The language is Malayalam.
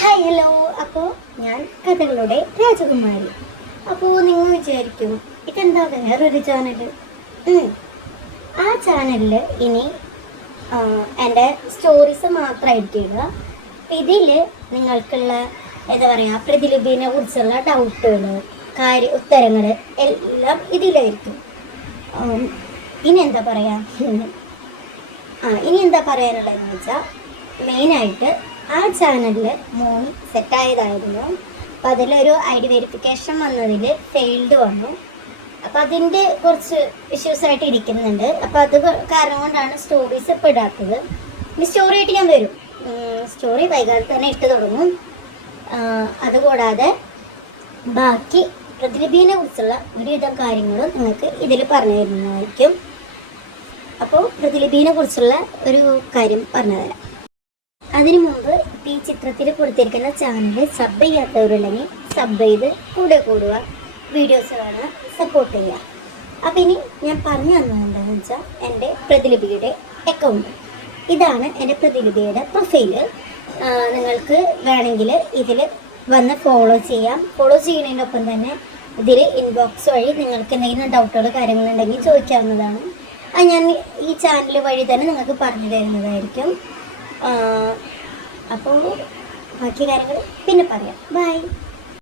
Hi hello. അപ്പോൾ ഞാൻ കഥകളുടെ രാജകുമാരി. അപ്പോൾ നിങ്ങൾ വിചാരിക്കും ഇതെന്താ വേറൊരു ചാനൽ. ആ ചാനലിൽ ഇനി എൻ്റെ സ്റ്റോറീസ് മാത്രമായിട്ട് ഇടുക. ഇതിൽ നിങ്ങൾക്കുള്ള എന്താ പറയുക പ്രതിലിപിനെ കുറിച്ചുള്ള ഡൗട്ടുകൾ ഉത്തരങ്ങൾ എല്ലാം ഇതിലായിരിക്കും. ഇനി എന്താ പറയുക ഇനി എന്താ പറയാനുള്ളതെന്ന് വെച്ചാൽ മെയിനായിട്ട് ആ ചാനലിൽ മോണി സെറ്റായതായിരുന്നു. അപ്പോൾ അതിലൊരു ഐ ഡി വെരിഫിക്കേഷൻ വന്നതിൽ ഫെയിൽഡ് വന്നു. അപ്പോൾ അതിൻ്റെ കുറച്ച് ഇഷ്യൂസായിട്ട് ഇരിക്കുന്നുണ്ട്. അപ്പോൾ അത് കാരണം കൊണ്ടാണ് സ്റ്റോറീസ് ഇപ്പോൾ ഇടാത്തത്. ഇനി സ്റ്റോറി ആയിട്ട് ഞാൻ വരും. സ്റ്റോറി വൈകാതെ തന്നെ ഇട്ട് തുടങ്ങും. അതുകൂടാതെ ബാക്കി പ്രതിലിപിനെ കുറിച്ചുള്ള ഒരുവിധം കാര്യങ്ങളും നിങ്ങൾക്ക് ഇതിൽ പറഞ്ഞു തരുന്നതായിരിക്കും. അപ്പോൾ പ്രതിലിപിനെ കുറിച്ചുള്ള ഒരു കാര്യം പറഞ്ഞു തരാം. അതിനു മുമ്പ് ഈ ചിത്രത്തിൽ കൊടുത്തിരിക്കുന്ന ചാനൽ സബ് ചെയ്യാത്തവരുണ്ടെങ്കിൽ സബ് ചെയ്ത് കൂടെ കൂടുക, വീഡിയോസ് കാണുക, സപ്പോർട്ട് ചെയ്യുക. അപ്പോൾ ഇനി ഞാൻ പറഞ്ഞു തന്നത് എന്താണെന്ന് വെച്ചാൽ എൻ്റെ പ്രതിലിപിയുടെ അക്കൗണ്ട് ഇതാണ്. എൻ്റെ പ്രതിലിപിയുടെ പ്രൊഫൈല് നിങ്ങൾക്ക് വേണമെങ്കിൽ ഇതിൽ വന്ന് ഫോളോ ചെയ്യാം. ഫോളോ ചെയ്യുന്നതിനൊപ്പം തന്നെ ഇതിൽ ഇൻബോക്സ് വഴി നിങ്ങൾക്ക് എന്തെങ്കിലും ഡൗട്ടുകൾ കാര്യങ്ങളുണ്ടെങ്കിൽ ചോദിക്കാവുന്നതാണ്. അത് ഞാൻ ഈ ചാനൽ വഴി തന്നെ നിങ്ങൾക്ക് പറഞ്ഞു തരുന്നതായിരിക്കും. അപ്പോൾ ബാക്കി കാര്യങ്ങൾ പിന്നെ പറയാം. ബൈ.